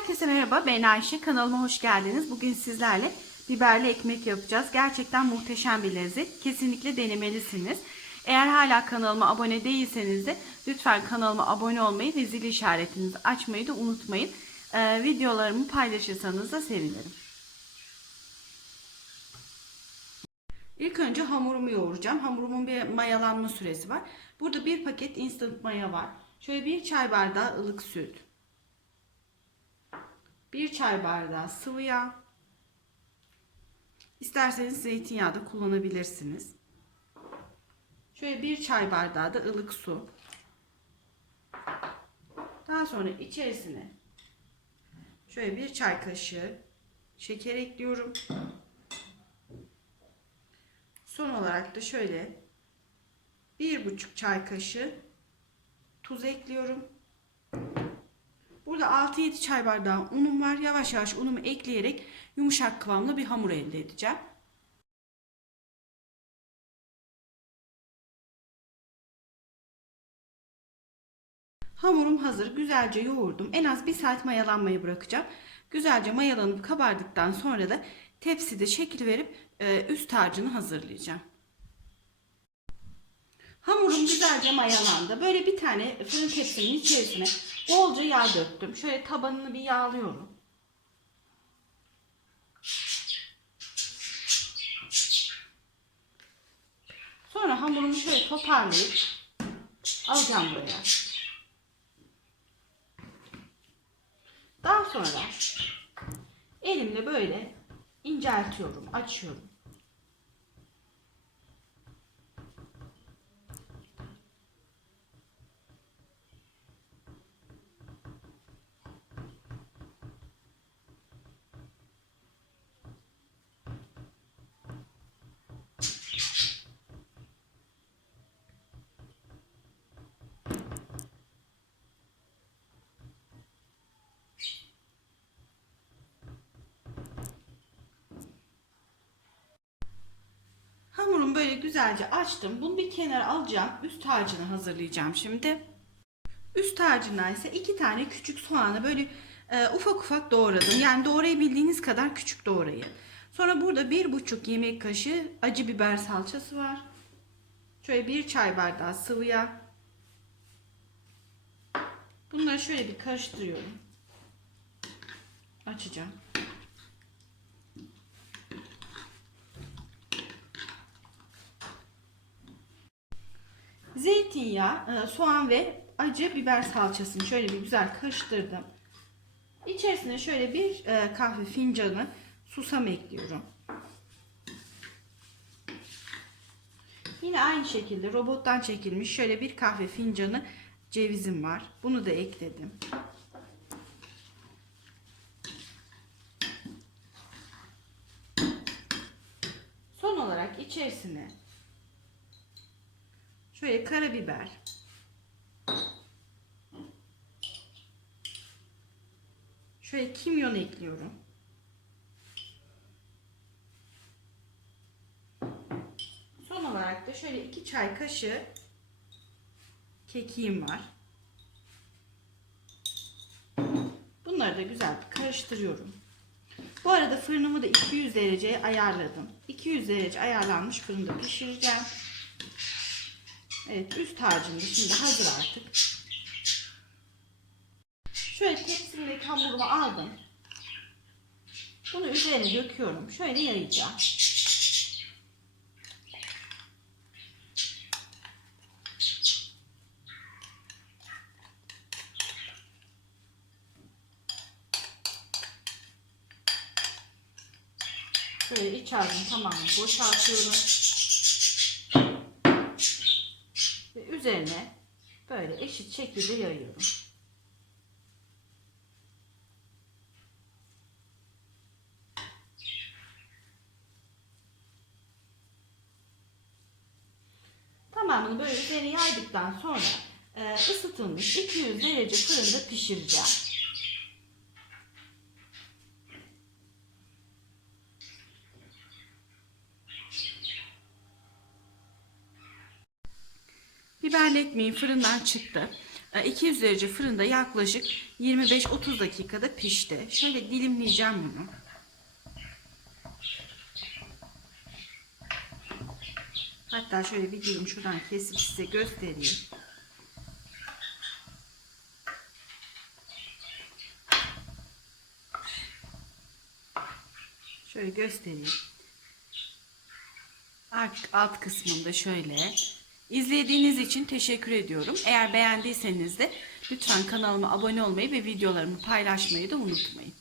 Herkese merhaba ben Ayşe kanalıma hoş geldiniz. Bugün sizlerle biberli ekmek yapacağız. Gerçekten muhteşem bir lezzet. Kesinlikle denemelisiniz. Eğer hala kanalıma abone değilseniz de lütfen kanalıma abone olmayı ve zil işaretinizi açmayı da unutmayın. Ee, videolarımı paylaşırsanız da sevinirim. İlk önce hamurumu yoğuracağım. Hamurumun bir mayalanma süresi var. Burada bir paket instant maya var. Şöyle bir çay bardağı ılık süt. Bir çay bardağı sıvı yağ. İsterseniz zeytinyağı da kullanabilirsiniz. Şöyle bir çay bardağı da ılık su. Daha sonra içerisine şöyle bir çay kaşığı şeker ekliyorum. Son olarak da şöyle bir buçuk çay kaşığı tuz ekliyorum. Burada 6-7 çay bardağı unum var. Yavaş yavaş unumu ekleyerek yumuşak kıvamlı bir hamur elde edeceğim. Hamurum hazır. Güzelce yoğurdum. En az bir saat mayalanmayı bırakacağım. Güzelce mayalanıp kabardıktan sonra da tepside şekil verip e, üst harcını hazırlayacağım. Hamurum güzelce mayalandı. Böyle bir tane fırın tepsinin içerisine bolca yağ döktüm. Şöyle tabanını bir yağlıyorum. Sonra hamurumu şöyle toparlayıp alacağım buraya. Daha sonra elimle böyle inceltiyorum, açıyorum. Hamurumu böyle güzelce açtım. Bunu bir kenara alacağım. Üst harcını hazırlayacağım şimdi. Üst harcına ise iki tane küçük soğanı böyle e, ufak ufak doğradım. Yani doğrayabildiğiniz kadar küçük doğrayın. Sonra burada bir buçuk yemek kaşığı acı biber salçası var. Şöyle bir çay bardağı sıvı yağ. Bunları şöyle bir karıştırıyorum. Açacağım. Zeytinyağı, e, soğan ve acı biber salçasını şöyle bir güzel karıştırdım. İçerisine şöyle bir e, kahve fincanı susam ekliyorum. Yine aynı şekilde robottan çekilmiş şöyle bir kahve fincanı cevizim var. Bunu da ekledim. Son olarak içerisine Şöyle karabiber. Şöyle kimyon ekliyorum. Son olarak da şöyle iki çay kaşığı kekiğim var. Bunları da güzel bir karıştırıyorum. Bu arada fırınımı da 200 dereceye ayarladım. 200 derece ayarlanmış fırında pişireceğim. Evet üst harcım da şimdi hazır artık. Şöyle tepsimdeki hamurumu aldım. Bunu üzerine döküyorum. Şöyle yayacağım. Böyle iç harcın tamamını boşaltıyorum. Üzerine böyle eşit şekilde yayıyorum. Tamamını böyle üzerine yaydıktan sonra e, ısıtılmış 200 derece fırında pişireceğim. Biberli ekmeğim fırından çıktı. e, 200 derece fırında yaklaşık 25-30 dakikada pişti. Şöyle dilimleyeceğim bunu. Hatta şöyle bir dilim şuradan kesip size göstereyim. Şöyle göstereyim. Alt kısmında şöyle. İzlediğiniz için teşekkür ediyorum. Eğer beğendiyseniz de lütfen kanalıma abone olmayı ve videolarımı paylaşmayı da unutmayın.